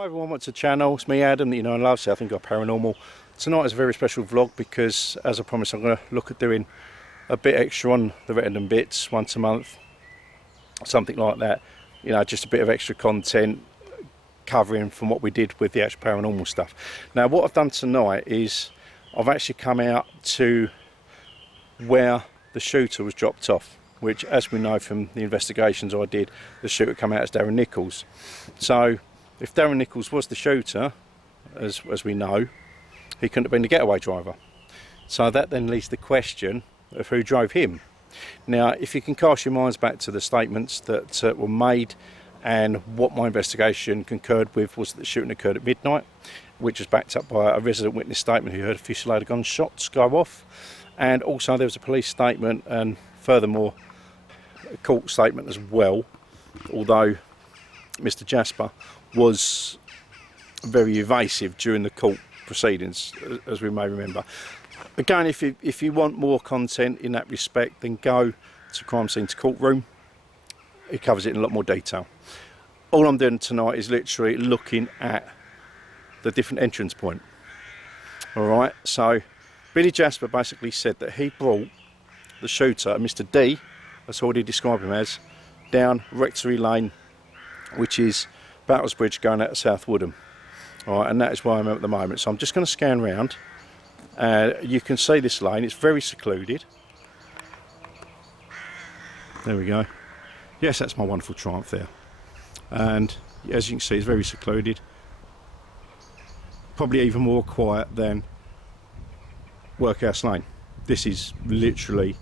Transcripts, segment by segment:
Hi everyone, what's the channel? It's me Adam, that you know and love, South England Paranormal. Tonight is a very special vlog because, as I promised, I'm going to look at doing a bit extra on the Rettendon bits once a month, something like that. You know, just a bit of extra content covering from what we did with the actual paranormal stuff. Now what I've done tonight is I've actually come out to where the shooter was dropped off, which, as we know from the investigations I did, the shooter came out as Darren Nichols. So if Darren Nichols was the shooter, as we know, he couldn't have been the getaway driver. So that then leaves the question of who drove him. Now, if you can cast your minds back to the statements that were made, and what my investigation concurred with was that the shooting occurred at midnight, which was backed up by a resident witness statement who heard a fusillade of gunshots go off. And also there was a police statement, and furthermore a court statement as well, although Mr. Jasper was very evasive during the court proceedings, as we may remember. Again, if you want more content in that respect, then go to Crime Scene to Courtroom. It covers it in a lot more detail. All I'm doing tonight is literally looking at the different entrance point. Alright, so Billy Jasper basically said that he brought the shooter, Mr. D, that's what he described him as, down Rectory Lane, which is Battlesbridge going out of South Woodham. Alright, and that is where I'm at the moment. So I'm just going to scan round. You can see this lane, it's very secluded. There we go. Yes, that's my wonderful Triumph there. And as you can see, it's very secluded. Probably even more quiet than Workhouse Lane. This is literally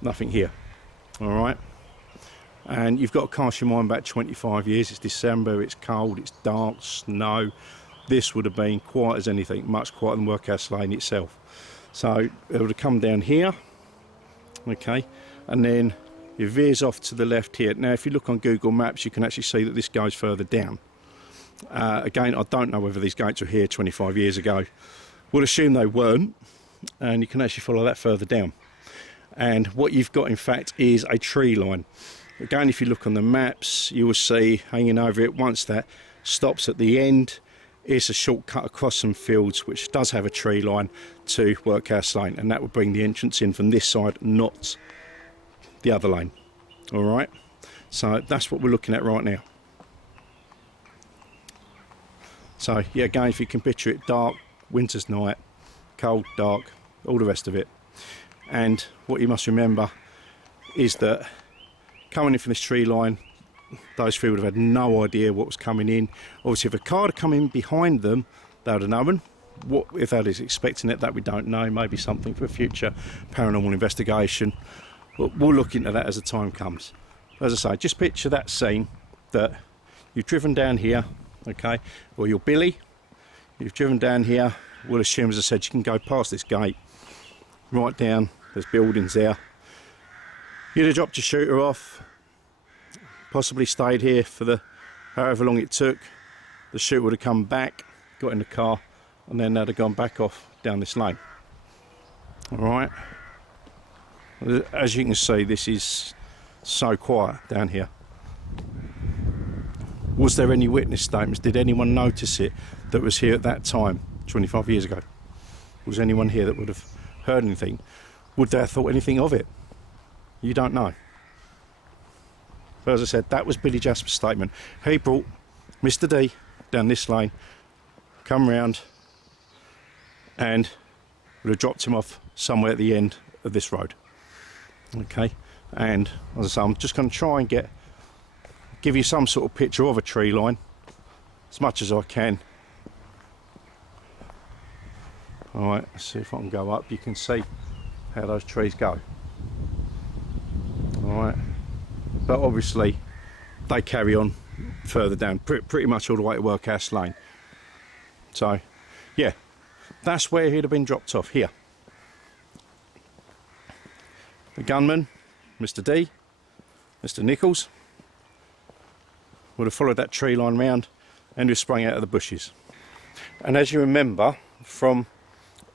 nothing here. Alright. And you've got to cast your mind back 25 years. It's December, it's cold, it's dark, snow. This would have been quiet as anything, much quieter than Workhouse Lane itself. So it would have come down here, okay, and then it veers off to the left here. Now if you look on Google Maps, you can actually see that this goes further down. Again, I don't know whether these gates were here 25 years ago. We'll assume they weren't, and you can actually follow that further down. And what you've got, in fact, is a tree line. Again, if you look on the maps, you will see hanging over it, once that stops at the end, it's a shortcut across some fields which does have a tree line to Workhouse Lane, and that would bring the entrance in from this side, not the other lane. Alright, so that's what we're looking at right now. So yeah, again, if you can picture it, dark, winter's night, cold, dark, all the rest of it. And what you must remember is that coming in from this tree line, those three would have had no idea what was coming in. Obviously, if a car had come in behind them, they would have known. What if that is expecting it, that we don't know. Maybe something for a future paranormal investigation. But we'll look into that as the time comes. As I say, just picture that scene, that you've driven down here, okay, or you're Billy, you've driven down here. We'll assume, as I said, you can go past this gate, right down, there's buildings there. You'd have dropped your shooter off, possibly stayed here for the however long it took. The shooter would have come back, got in the car, and then they'd have gone back off down this lane. Alright, as you can see, this is so quiet down here. Was there any witness statements? Did anyone notice it that was here at that time 25 years ago? Was anyone here that would have heard anything? Would they have thought anything of it? You don't know. But as I said, that was Billy Jasper's statement. He brought Mr. D down this lane, come round, and would have dropped him off somewhere at the end of this road. Okay, and as I say, I'm just going to try and give you some sort of picture of a tree line as much as I can. Alright, let's see if I can go up. You can see how those trees go. Alright, but obviously they carry on further down, pretty much all the way to Workhouse Lane. So yeah, that's where he'd have been dropped off, here. The gunman, Mr. D, Mr. Nichols, would have followed that tree line round and have sprung out of the bushes. And as you remember from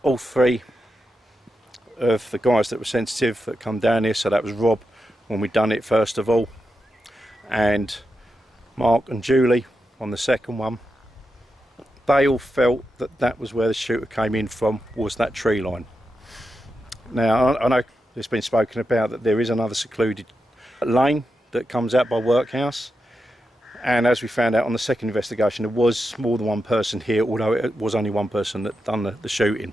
all three of the guys that were sensitive that come down here, so that was Rob when we done it first of all, and Mark and Julie on the second one, they all felt that that was where the shooter came in from, was that tree line. Now I know it's been spoken about that there is another secluded lane that comes out by Workhouse, and as we found out on the second investigation, there was more than one person here, although it was only one person that done the shooting.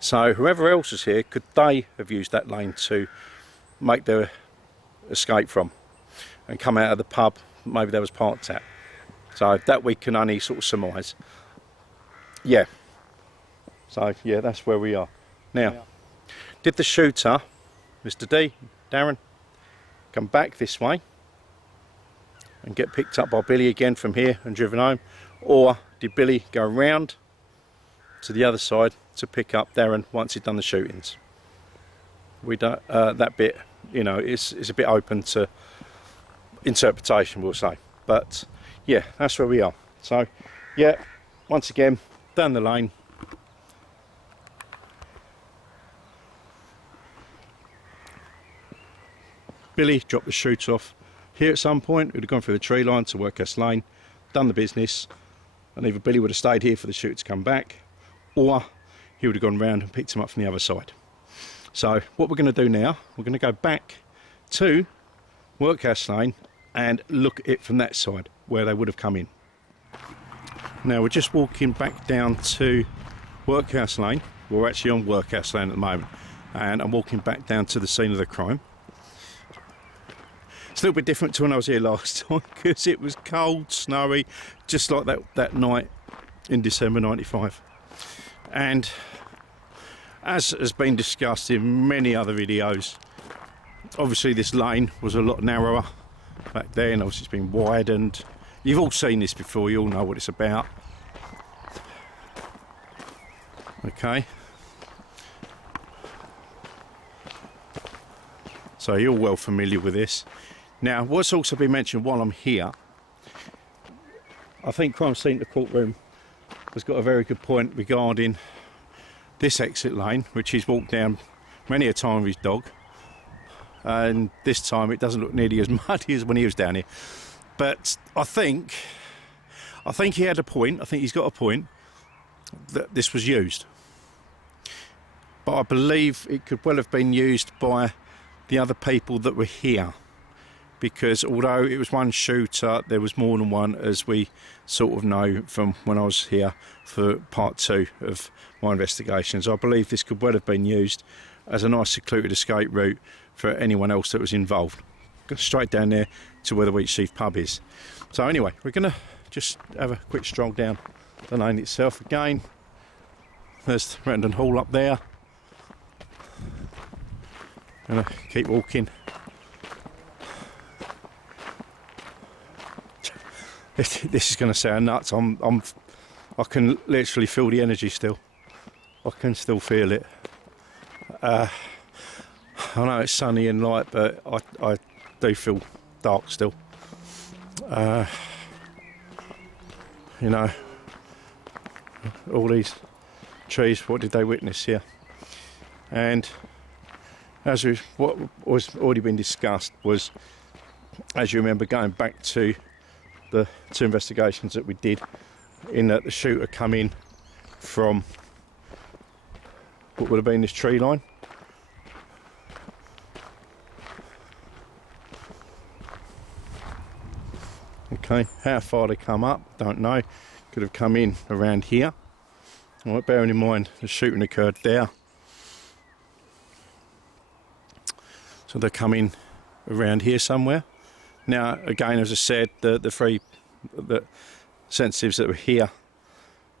So whoever else was here, could they have used that lane to make their escape from and come out of the pub? Maybe they was parked at. So that we can only sort of surmise. Yeah. So yeah, that's where we are now. Did the shooter, Mr. D, Darren, come back this way and get picked up by Billy again from here and driven home, or did Billy go round to the other side to pick up Darren once he'd done the shootings? We don't. That bit, you know, is a bit open to interpretation, we'll say. But yeah, that's where we are. So yeah, once again, down the lane. Billy dropped the shooter off here at some point. We'd have gone through the tree line to Workhouse Lane, done the business, and either Billy would have stayed here for the shooter to come back, or he would have gone round and picked him up from the other side. So what we're going to do now, we're going to go back to Workhouse Lane and look at it from that side where they would have come in. Now we're just walking back down to Workhouse Lane. We're actually on Workhouse Lane at the moment, and I'm walking back down to the scene of the crime. It's a little bit different to when I was here last time, because it was cold, snowy, just like that night in December 95. And as has been discussed in many other videos, obviously this lane was a lot narrower back then. Obviously it's been widened. You've all seen this before, you all know what it's about. Okay. So you're well familiar with this. Now, what's also been mentioned while I'm here, I think Crime Scene to Courtroom has got a very good point regarding this exit lane, which he's walked down many a time with his dog, and this time it doesn't look nearly as muddy as when he was down here. But I think he had a point. I think he's got a point that this was used, but I believe it could well have been used by the other people that were here, because although it was one shooter, there was more than one, as we sort of know from when I was here for part 2 of my investigations. I believe this could well have been used as a nice secluded escape route for anyone else that was involved. Go straight down there to where the Wheatsheaf pub is. So anyway, we're going to just have a quick stroll down the lane itself again. There's Rettendon Hall up there. Gonna keep walking. This is going to sound nuts. I can literally feel the energy still. I can still feel it. I know it's sunny and light, but I do feel dark still. You know, all these trees, what did they witness here? And what was already been discussed was, as you remember, going back to the 2 investigations that we did, in that the shooter come in from what would have been this tree line. Okay, how far they come up, don't know. Could have come in around here. All right, bearing in mind the shooting occurred there, so they're coming around here somewhere. Now, again, as I said, the 3 sensitives that were here,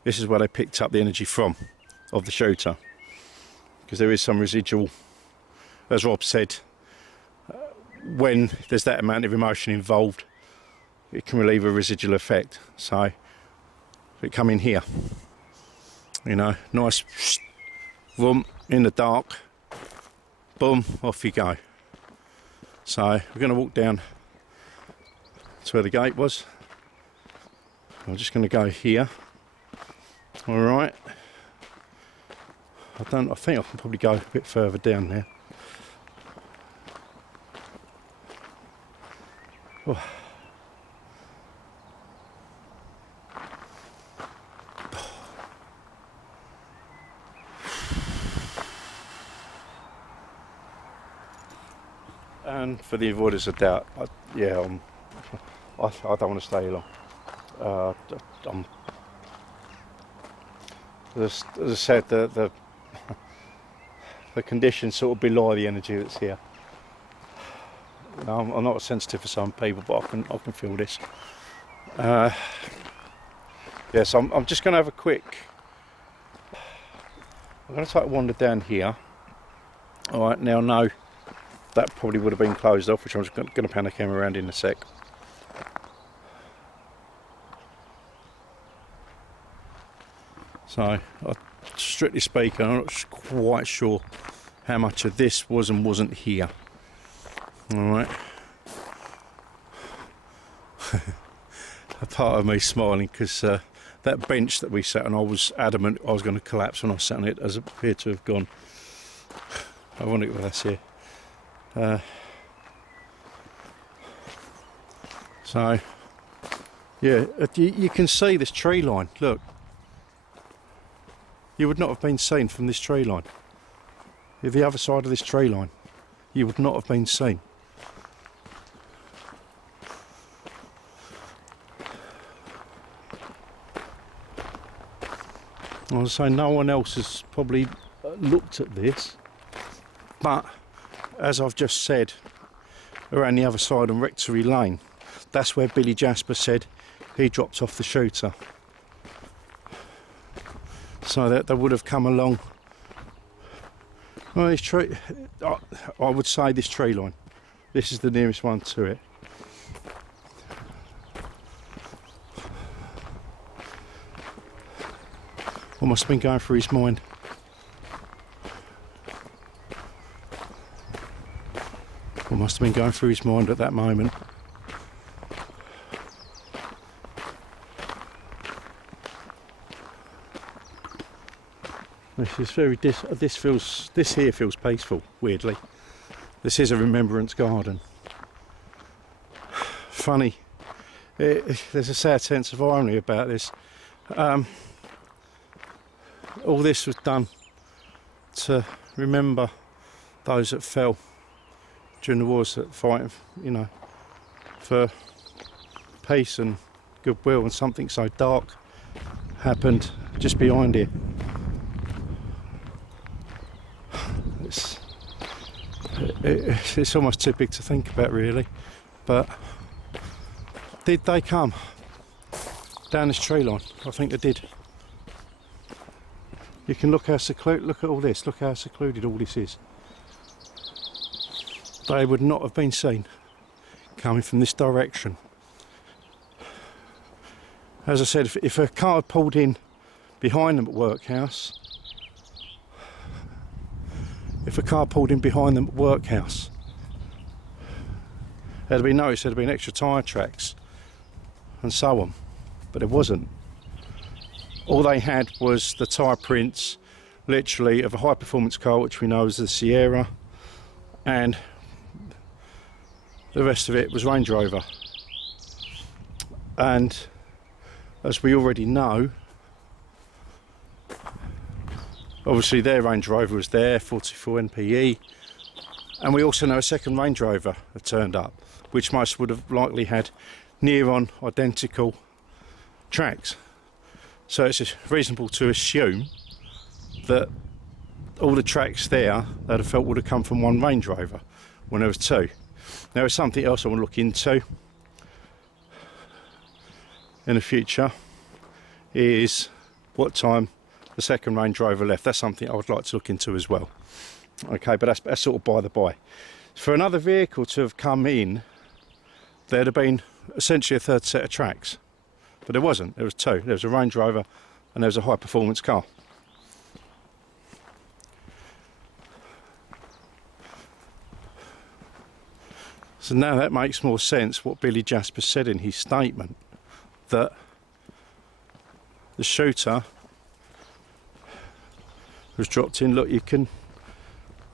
this is where they picked up the energy from, of the shooter. Because there is some residual, as Rob said, when there's that amount of emotion involved, it can relieve a residual effect. So, if it come in here, you know, nice, vroom, in the dark, boom, off you go. So, we're going to walk down to where the gate was. I'm just going to go here. All right. I think I can probably go a bit further down there. Oh. And for the avoiders of doubt, I don't want to stay here long. As I said, the conditions sort of belie the energy that's here. I'm not sensitive for some people, but I can feel this. Yes, I'm just going to have a quick. I'm going to take a wander down here. All right, now no, that probably would have been closed off, which I'm just going to pan the camera around in a sec. So, strictly speaking, I'm not quite sure how much of this was and wasn't here. All right. A part of me smiling because that bench that we sat on, I was adamant I was going to collapse when I sat on it, as it appeared to have gone. I wonder what that's here. So, yeah, you can see this tree line. Look, you would not have been seen from this tree line. The other side of this tree line, you would not have been seen. I was saying, no one else has probably looked at this, but as I've just said, around the other side on Rectory Lane, that's where Billy Jasper said he dropped off the shooter. So that they would have come along. Well, this tree, I would say this tree line. This is the nearest one to it. What must have been going through his mind? What must have been going through his mind at that moment? This is very this here feels peaceful, weirdly. This is a Remembrance Garden. Funny, there's a sad sense of irony about this. All this was done to remember those that fell during the wars, that fighting, you know, for peace and goodwill, and something so dark happened just behind here. It's almost too big to think about, really. But did they come down this tree line? I think they did. You can look how secluded. Look at all this. Look how secluded all this is. They would not have been seen coming from this direction. As I said, if a car had pulled in behind them at Workhouse, there'd been noticed there'd been extra tyre tracks and so on, but it wasn't. All they had was the tyre prints, literally, of a high performance car, which we know is the Sierra, and the rest of it was Range Rover. And as we already know, obviously their Range Rover was there, 44 NPE, and we also know a second Range Rover had turned up, which most would have likely had near on identical tracks. So it's reasonable to assume that all the tracks there that I felt would have come from one Range Rover when there was two. Now, there's something else I want to look into in the future, is what time the second Range Rover left. That's something I would like to look into as well. Okay, but that's sort of by the by. For another vehicle to have come in, there'd have been essentially a third set of tracks. But there wasn't, there was two. There was a Range Rover and there was a high performance car. So now that makes more sense what Billy Jasper said in his statement, that the shooter was dropped in. Look, you can,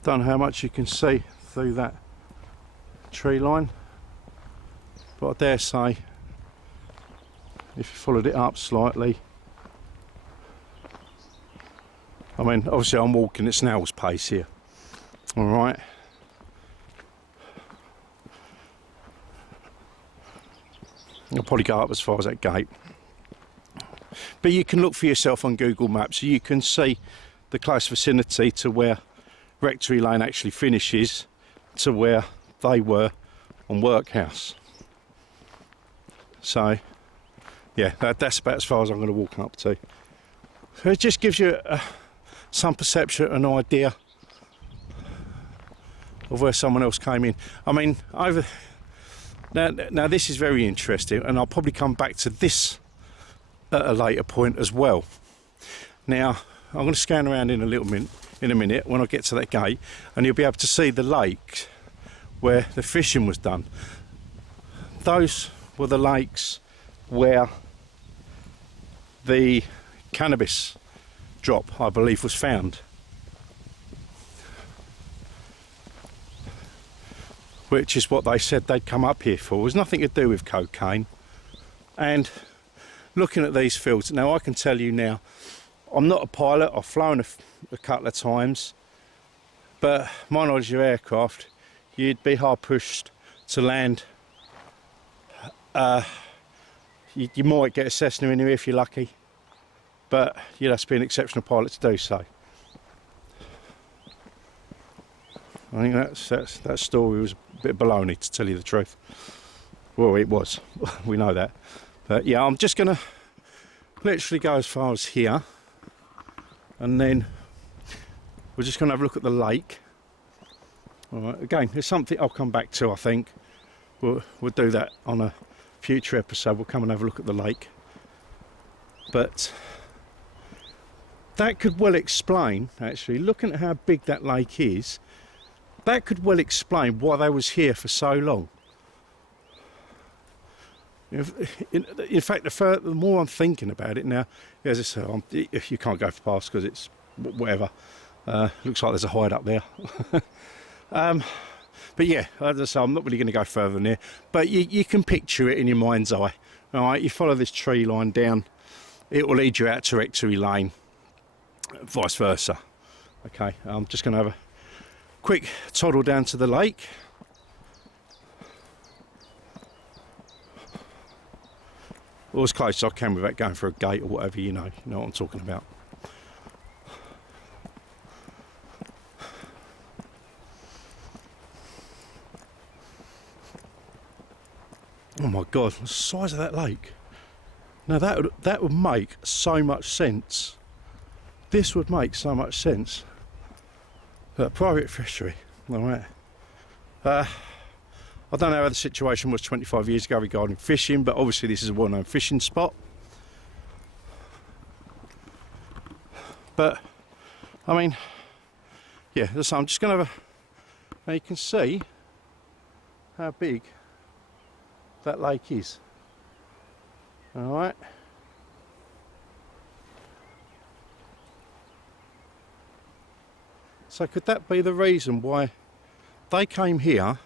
don't know how much you can see through that tree line, but I dare say if you followed it up slightly, I mean, obviously I'm walking at snail's pace here, alright, I'll probably go up as far as that gate. But you can look for yourself on Google Maps, so you can see the close vicinity to where Rectory Lane actually finishes to where they were on Workhouse. So yeah, that's about as far as I'm going to walk up to. So it just gives you some perception, an idea of where someone else came in. I mean, over now this is very interesting, and I'll probably come back to this at a later point as well. Now I'm going to scan around in a minute when I get to that gate, and you'll be able to see the lake where the fishing was done. Those were the lakes where the cannabis drop, I believe, was found. Which is what they said they'd come up here for. It was nothing to do with cocaine. And looking at these fields, now I can tell you now, I'm not a pilot, I've flown a couple of times, but my knowledge of aircraft, you'd be hard pushed to land. You might get a Cessna in here if you're lucky, but you'd have to be an exceptional pilot to do so. I think that story was a bit of baloney, to tell you the truth. Well, it was. We know that. But yeah, I'm just going to literally go as far as here, and then we're just going to have a look at the lake. All right, again, there's something I'll come back to, I think. We'll do that on a future episode. We'll come and have a look at the lake. But that could well explain, actually, looking at how big that lake is, that could well explain why they was here for so long. In fact, the more I'm thinking about it now, as I say, you can't go past because it's whatever. Looks like there's a hide up there. But yeah, as I say, I'm not really going to go further than here. But you can picture it in your mind's eye. All right, you follow this tree line down, it will lead you out to Rectory Lane, vice versa. Okay, I'm just going to have a quick toddle down to the lake. Or as close as I can without going for a gate or whatever, you know what I'm talking about. Oh my God, the size of that lake. Now that would make so much sense. This would make so much sense. But a private fishery, all right. I don't know how the situation was 25 years ago regarding fishing, but obviously this is a well-known fishing spot. But, I mean, yeah, so I'm just going to have a... Now you can see how big that lake is. Alright. So could that be the reason why they came here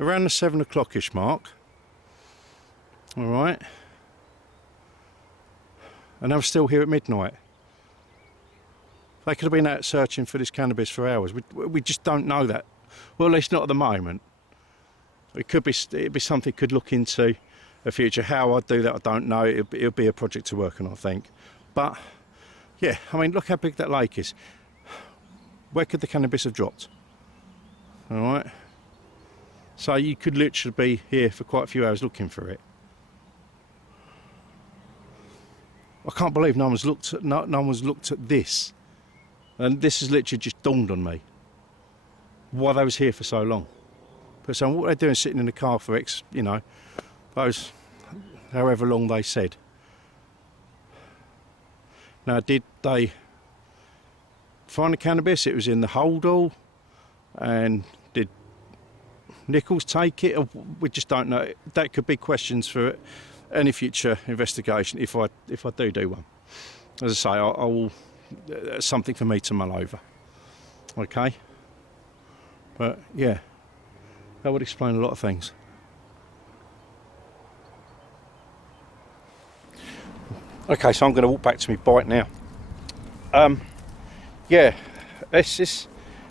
around the 7 o'clock-ish mark, all right, and they were still here at midnight? They could have been out searching for this cannabis for hours. We just don't know that. Well, at least not at the moment. It'd be something could look into the future. How I'd do that, I don't know. It'll be a project to work on, I think. But yeah, I mean, look how big that lake is. Where could the cannabis have dropped? All right. So you could literally be here for quite a few hours looking for it. I can't believe no one's looked at this, and this has literally just dawned on me why they was here for so long. But so what they're doing, sitting in the car for those however long they said. Now, did they find the cannabis? It was in the holdall, and did Nichols take it? Or we just don't know. That could be questions for any future investigation if I do one. As I say, I will. Something for me to mull over. Okay. But yeah, that would explain a lot of things. Okay, so I'm going to walk back to my bike now. Yeah, this is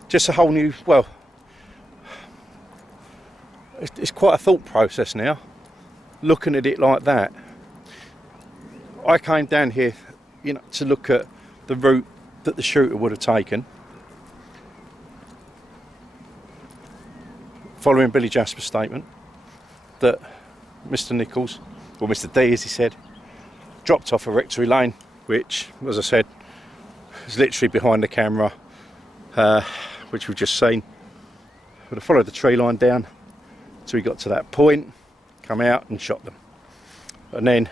just a whole new, well, it's quite a thought process now. looking at it like that, I came down here, you know, to look at the route that the shooter would have taken, following Billy Jasper's statement that Mr. Nichols, or Mr. D as he said, dropped off a Rectory Lane, which, as I said, is literally behind the camera, which we've just seen. Would have followed the tree line down till he got to that point, come out and shot them, and then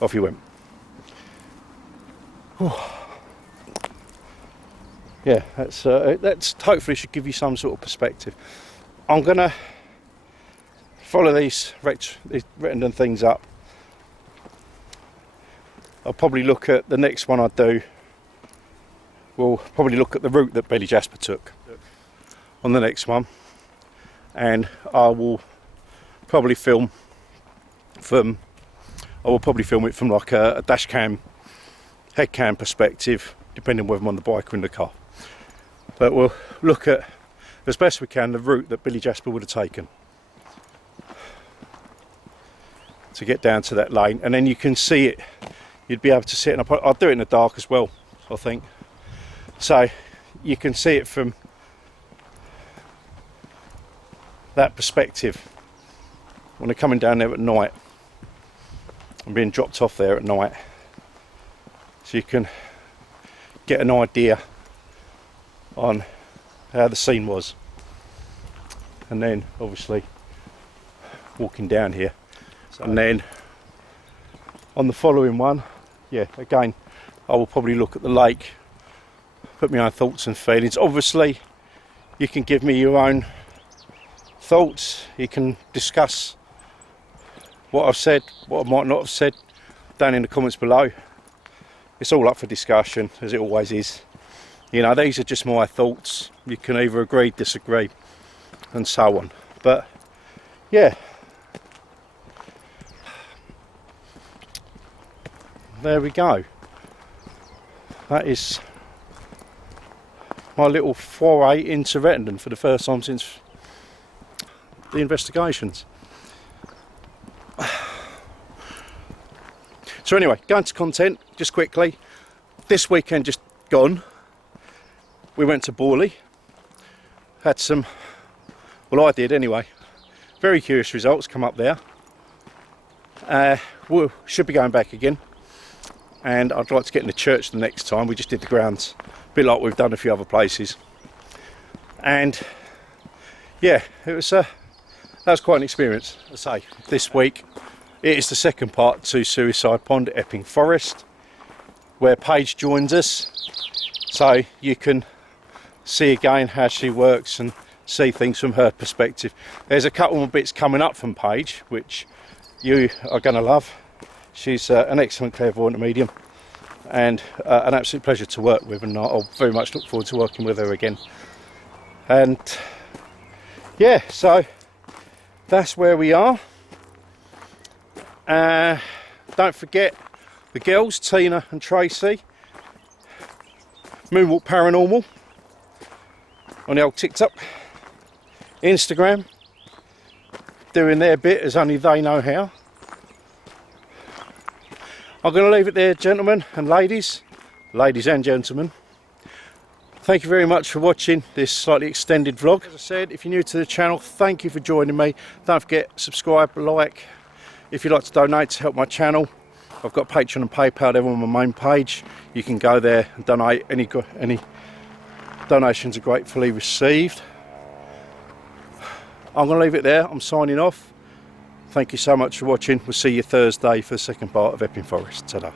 off he went. Whew. Yeah, that's hopefully should give you some sort of perspective. I'm gonna follow these Rettendon things up. I'll probably look at the next one I do. We'll probably look at the route that Billy Jasper took on the next one, and I will probably film it from like a dash cam, head cam perspective, depending whether I'm on the bike or in the car. But we'll look at, as best we can, the route that Billy Jasper would have taken to get down to that lane, and then you can see it. You'd be able to see it, and I'll do it in the dark as well, I think, so you can see it from that perspective when they're coming down there at night and being dropped off there at night, so you can get an idea on how the scene was. And then obviously walking down here, and then on the following one, yeah, again I will probably look at the lake, put my own thoughts and feelings. Obviously you can give me your own thoughts, you can discuss what I've said, what I might not have said, down in the comments below. It's all up for discussion, as it always is. You know, these are just my thoughts. You can either agree, disagree, and so on. But yeah, there we go. That is my little foray into Rettendon for the first time since the investigations. So anyway, going to content just quickly. This weekend just gone, we went to Borley, had some, well I did anyway, very curious results come up there. We should be going back again, and I'd like to get in the church the next time. We just did the grounds, a bit like we've done a few other places, and yeah, it was that was quite an experience. As I say, this week it is the second part to Suicide Pond at Epping Forest, where Paige joins us, so you can see again how she works and see things from her perspective. There's a couple more bits coming up from Paige which you are going to love. She's an excellent clairvoyant medium, and an absolute pleasure to work with, and I'll very much look forward to working with her again. And yeah, so that's where we are. Don't forget the girls, Tina and Tracy, Moonwalk Paranormal on the old TikTok, Instagram, doing their bit as only they know how. I'm going to leave it there, gentlemen and ladies and gentlemen. Thank you very much for watching this slightly extended vlog. As I said, if you're new to the channel, thank you for joining me. Don't forget, subscribe, like. If you'd like to donate to help my channel, I've got Patreon and PayPal there on my main page. You can go there and donate. Any donations are gratefully received. I'm going to leave it there. I'm signing off. Thank you so much for watching. We'll see you Thursday for the second part of Epping Forest. Ta-da.